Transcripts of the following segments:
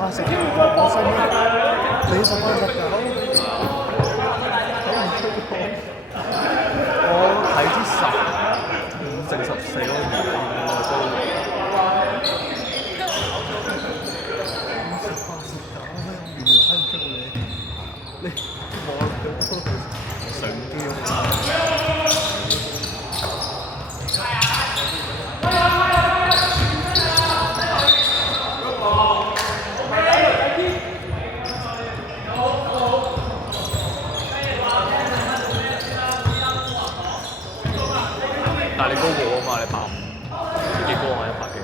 80我心你19我睇啲15剩14嗰個你望佢都上機但係你高過我嘛？你150，你幾高啊？100幾？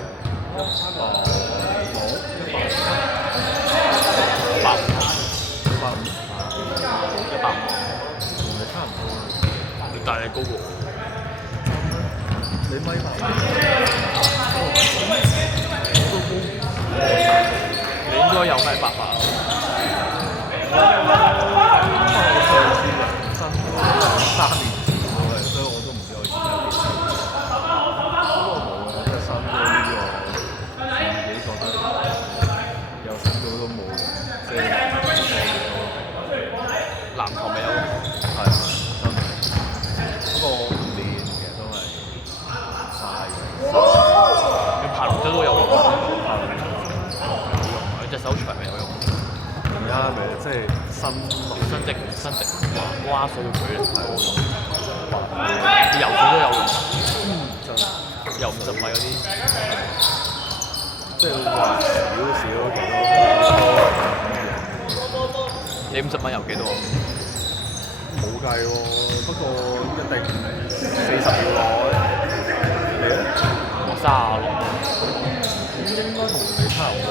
同你差唔多。但係你高過我。你米85，你應該有188咯。我上次人生3年前我嘅，所以我都唔知我而家幾多。不過冇啊，即係身高呢個自己覺得有身高都冇，即係籃球咪有咯。係真係。不過我唔練，其實都係嘥嘅。你爬樓梯都有用，你隻手長咪有用。而家咪即係伸直蛙水嘅距離係好用。你游水都有用，真係游50米嗰啲。即係話少少幾你50米游幾多？冇計喎，不過一定40秒內。你咧？我36。應該同你差唔多。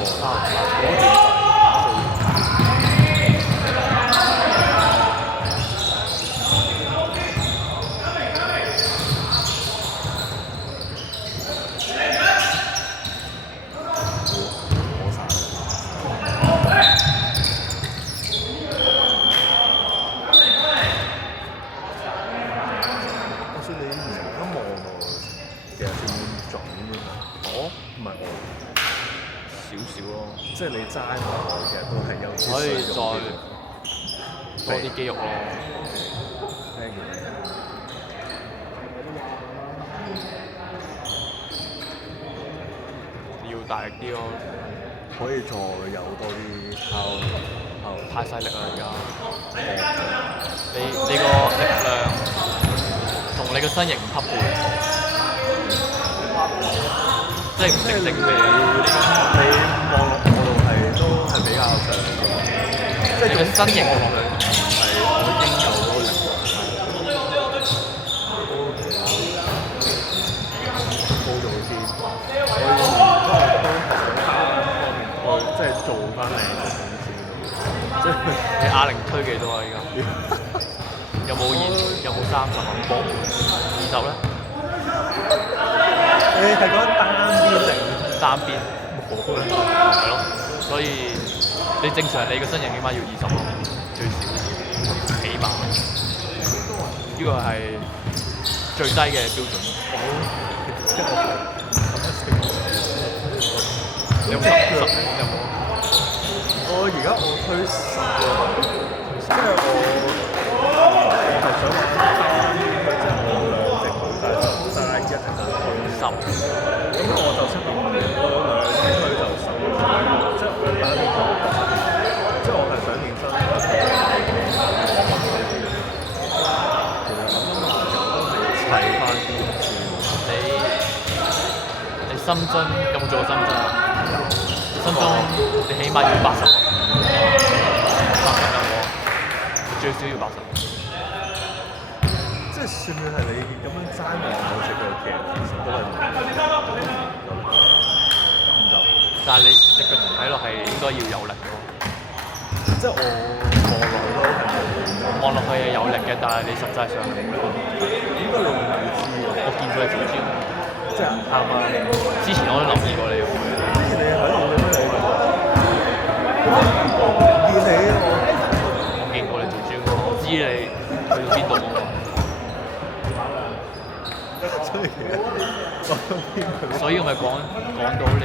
即係你齋望其實都係有啲可以再多啲肌肉咯。要大力啲咯。可以再有多啲拋，太犀利啦而家。你個力量同你個身形唔匹配，即係唔識整咩嘢。你望落我度係都係比較上，即係你個身形望落去係我應有嗰個力量，高咗先。我都係想即係做翻你個公司。即係你啞鈴推幾多啊？而家有冇30啊？冇20咧？你係講單邊定單邊？冇啊？係咯，所以你正常你個身形起碼要20咯，最少起碼。呢個係最低嘅標準。有冇10？有冇？我而家我推10喎，即係我係想話單邊，即係我2隻好大，但係一隻就推10。咁我就出邊，我2隻推就10，即係我單邊推。即係我係想練身。其實咁樣其實都係砌翻啲先。你深蹲有冇做過深蹲啊？深蹲你起碼要80有冇？最少要80。即係算唔算係你咁樣齋望我隻腳嘅，其實都係唔夠。但係你隻腳睇落係應該要有力嘅喎。即係我望落去都係冇。望落去係有力嘅，但係你實際上係冇力。應該你唔會知啊。我見過你做 gym，即係啱啱。之前我都留意過你喎。之前你喺度嘅咩？見你我見過你做 gym，我知你去到邊度啊嘛。所以所以我咪講到你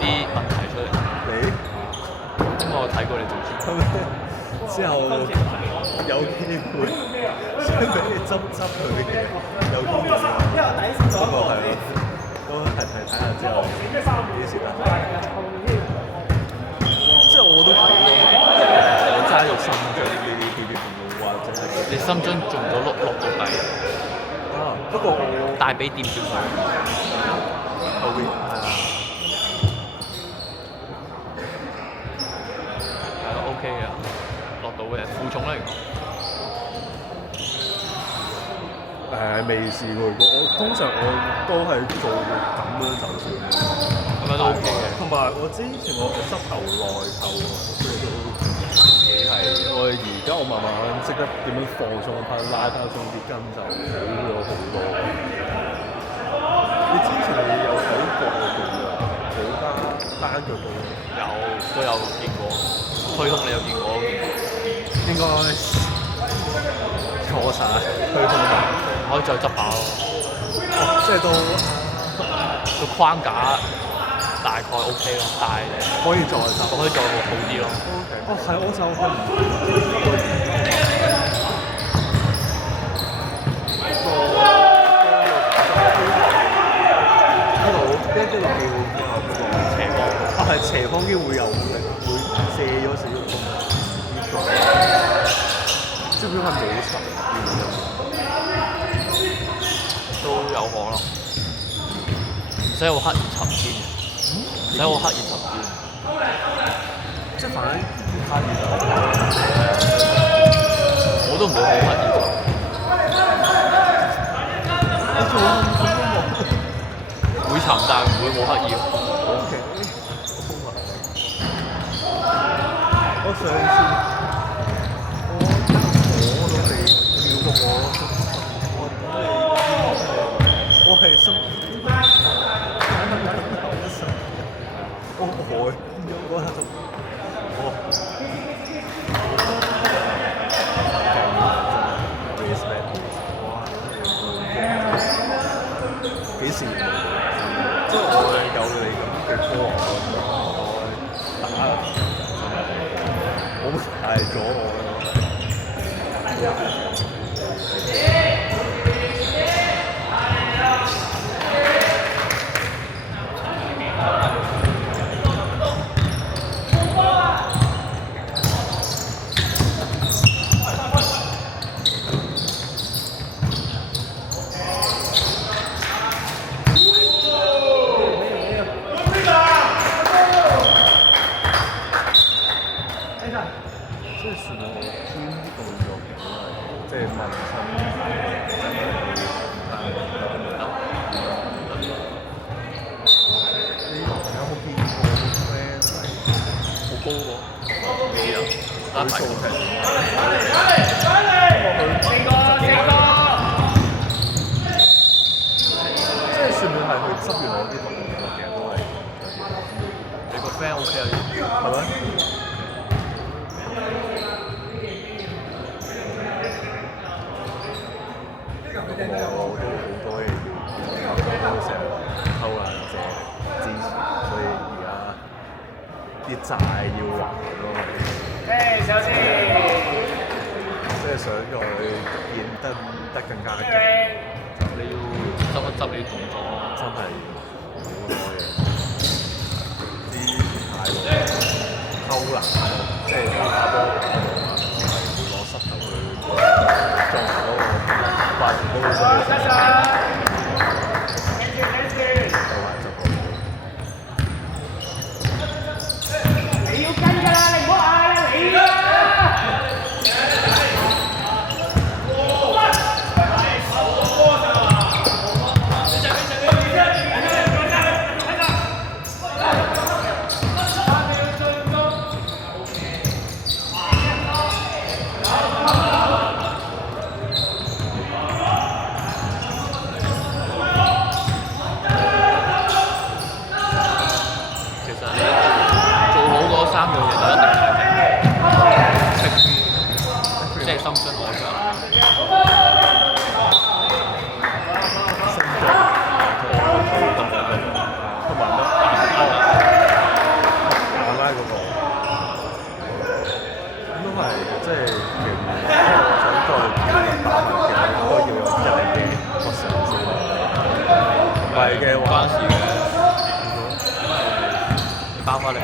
啲問題出嚟。你我睇過你做節目。之後有機會想俾你執佢嘅，有機會。不過係咯，都係睇下之後幾時得。即係我都睇我齋到深圳呢啲節目，或者係你深圳做唔到落到底，啊。不過我大髀掂少少，後邊係啊。係咯 OK 嘅，落到嘅負重咧。未試過，通常我都係做咁樣就算。咁樣都 OK 嘅。同埋我之前我膝頭內扣，所以都幾係。我而家我慢慢識得點樣放鬆翻，拉翻鬆啲筋就好咗好多。你之前有睇過佢啊？好單腳嘅。都有見過，推胸你有見過？應該錯晒推胸吧。可以再執把咯。即係都個框架大概 OK 咯，但係可以再執，可以再好啲咯。哦，係，我就係唔一路叫斜方，啊係斜方機會有力，會借咗少少功。知唔知係冇沉澱？都有可能，唔使好刻意沉澱，唔使好刻意沉澱，即係反而唔刻意就我都唔會好刻意沉。你做會沉，但係唔會冇刻意。OK，我上次我都未叫過我係心，我害咗嗰下就，幾時？即係我有你咁嘅科學，我打，我太咗我。即係算我偏動作嘅，即係紋身真係你有冇見過啲 friend 係好高喎？未有，佢做嘅。即係算唔算係佢執完我啲動作嘅都係？你個 friend OK 啊？係咪？我都好多嘢要，都成日偷懶借支持，所以而家啲債要還咯。小心！即係想再變得更加勁，你要執一執你動作，真係好多嘢。啲太耐偷懶，即係打波係會攞膝頭去撞嗰個發嗰個身體。你要跟㗎啦，你唔好嗌啦，你啦！為即係其實我想再建立打法嘅，應該要有一定嘅個嘗試。唔係嘅話，關事嘅，爆發力唔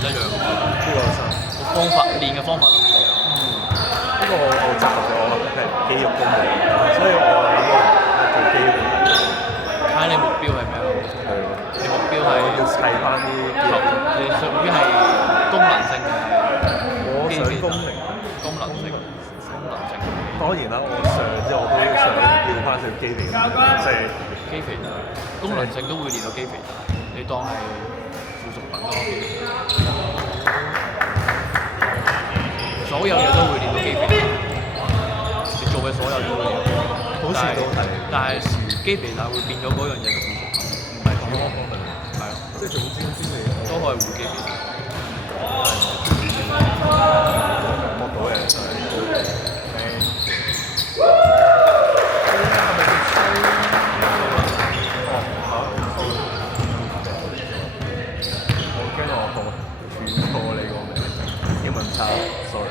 一樣㗎嘛。呢個真。方法練嘅方法都唔一樣。呢個我習慣咗，我係肌肉都冇，所以我諗我做肌肉。睇你目標係咩咯？係咯。你目標係要砌翻啲肌肉。你屬於係功能性嘅。我想功能。功能性。當然啦，我上之後我都想要翻少肌肥，即係肌肥大，功能性都會練到肌肥大，你當係附屬品咯。所有嘢都會練到肌肥大，你做嘅所有都會練到肌肥大。好似都係。但係肌肥大會變咗嗰樣嘢嘅附屬品，唔係主要。係咯。即係總之都可以護肌肥大。學到嘅就係。sorry，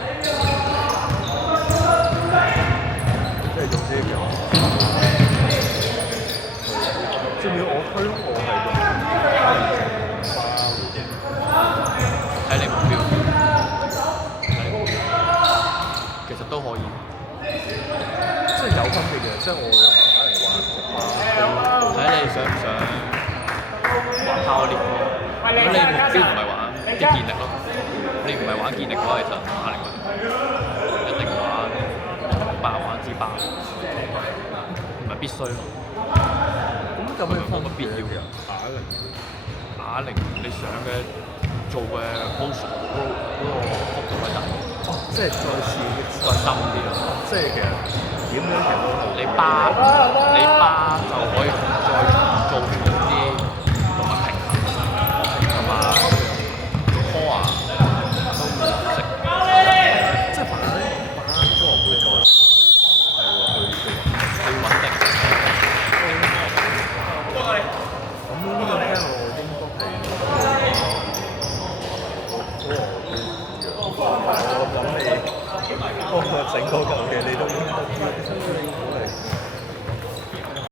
即係總之就，知唔知我推我係睇你目標，其實都可以，即係有分別嘅，即係我又玩睇你想唔想玩power lift咯。如果你目標唔係玩啲健力咯，你唔係玩健力嘅話，其實啞鈴嗰啲一定玩玩支包，唔係必須咯。咁有咩冇乜必要嘅啞鈴你上嘅做嘅 motion 嗰個幅度係大，即係再刺激再深啲咯。即係其實點樣其實都你巴就可以同